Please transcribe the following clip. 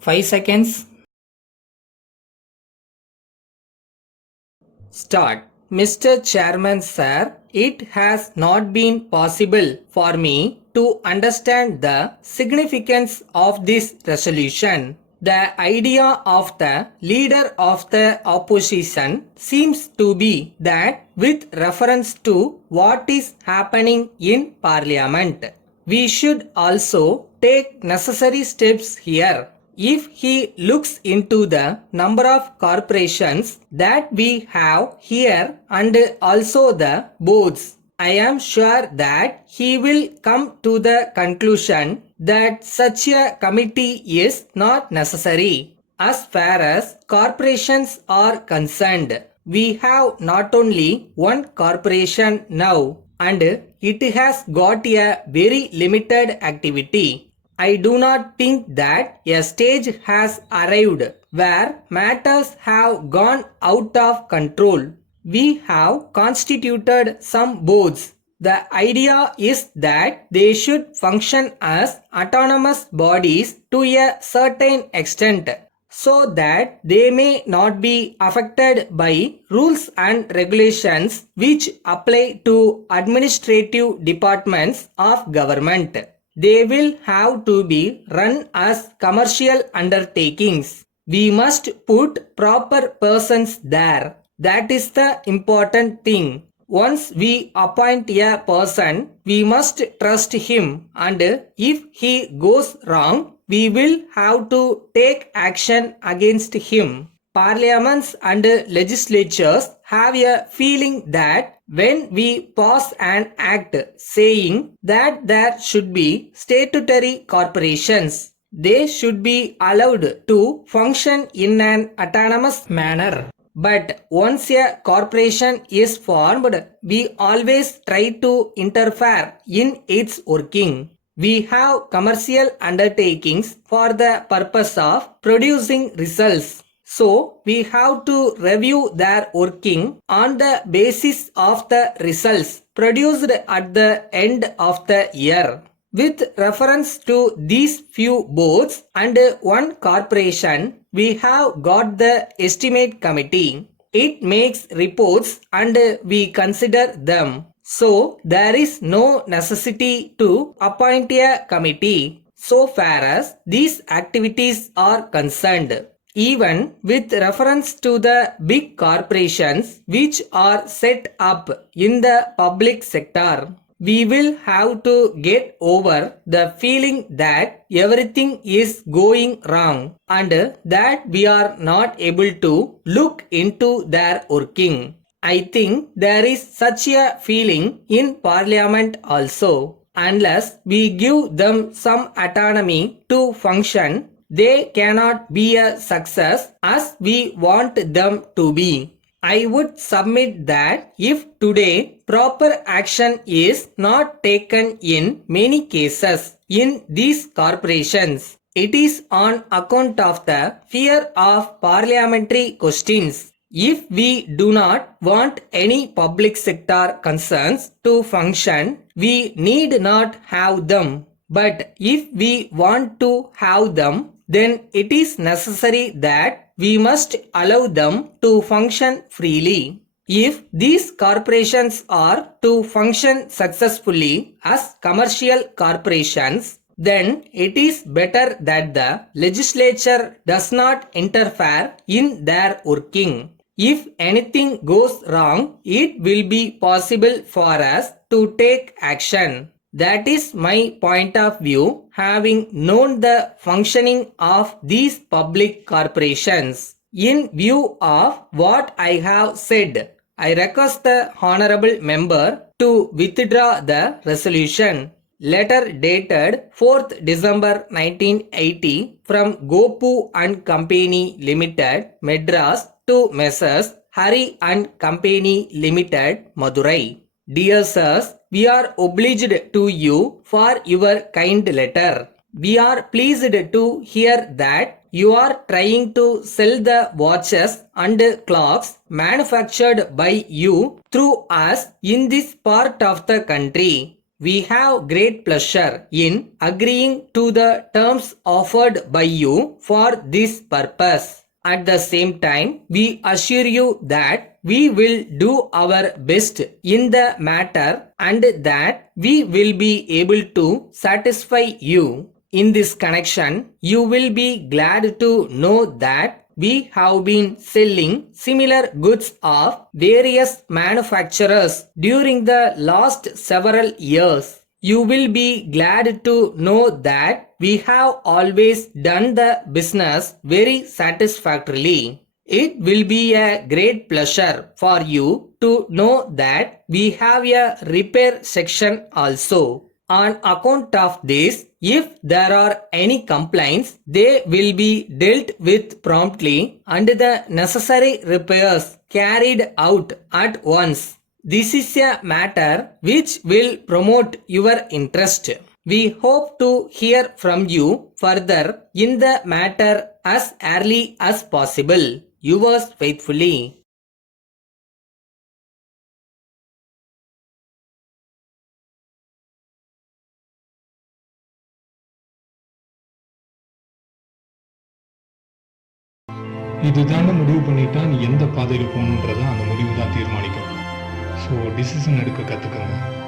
5 seconds. Start. Mr. Chairman Sir, it has not been possible for me to understand the significance of this resolution. The idea of the leader of the opposition seems to be that with reference to what is happening in Parliament, we should also take necessary steps here. If he looks into the number of corporations that we have here and also the boards, I am sure that he will come to the conclusion that such a committee is not necessary. As far as corporations are concerned, we have not only one corporation now and it has got a very limited activity. I do not think that a stage has arrived where matters have gone out of control. We have constituted some boards. The idea is that they should function as autonomous bodies to a certain extent so that they may not be affected by rules and regulations which apply to administrative departments of government. They will have to be run as commercial undertakings. We must put proper persons there. That is the important thing. Once we appoint a person, we must trust him, and if he goes wrong, we will have to take action against him. Parliaments and legislatures have a feeling that when we pass an act saying that there should be statutory corporations, they should be allowed to function in an autonomous manner. But once a corporation is formed, we always try to interfere in its working. We have commercial undertakings for the purpose of producing results. So, we have to review their working on the basis of the results produced at the end of the year. With reference to these few boards and one corporation, we have got the estimate committee. It makes reports and we consider them. So, there is no necessity to appoint a committee so far as these activities are concerned. Even with reference to the big corporations which are set up in the public sector, we will have to get over the feeling that everything is going wrong and that we are not able to look into their working. I think there is such a feeling in Parliament also. Unless we give them some autonomy to function, they cannot be a success as we want them to be. I would submit that if today proper action is not taken in many cases in these corporations, it is on account of the fear of parliamentary questions. If we do not want any public sector concerns to function, we need not have them. But if we want to have them, then it is necessary that we must allow them to function freely. If these corporations are to function successfully as commercial corporations, then it is better that the legislature does not interfere in their working. If anything goes wrong, it will be possible for us to take action. That is my point of view, having known the functioning of these public corporations. In view of what I have said, I request the honorable member to withdraw the resolution. Letter dated 4th December 1980 from Gopu and Company Limited, Madras to Messrs. Hari and Company Limited, Madurai. Dear sirs, we are obliged to you for your kind letter. We are pleased to hear that you are trying to sell the watches and clocks manufactured by you through us in this part of the country. We have great pleasure in agreeing to the terms offered by you for this purpose. At the same time, we assure you that we will do our best in the matter and that we will be able to satisfy you. In this connection, you will be glad to know that we have been selling similar goods of various manufacturers during the last several years. You will be glad to know that we have always done the business very satisfactorily. It will be a great pleasure for you to know that we have a repair section also. On account of this, if there are any complaints, they will be dealt with promptly and the necessary repairs carried out at once. This is a matter which will promote your interest. We hope to hear from you further in the matter as early as possible. Yours faithfully. இதுதான்னு முடிவு பண்ணிட்டா நீ எந்த பாதையில் போகணுன்றத அந்த முடிவு தான் தீர்மானிக்கும். So decision எடுக்க கற்றுக்கங்க.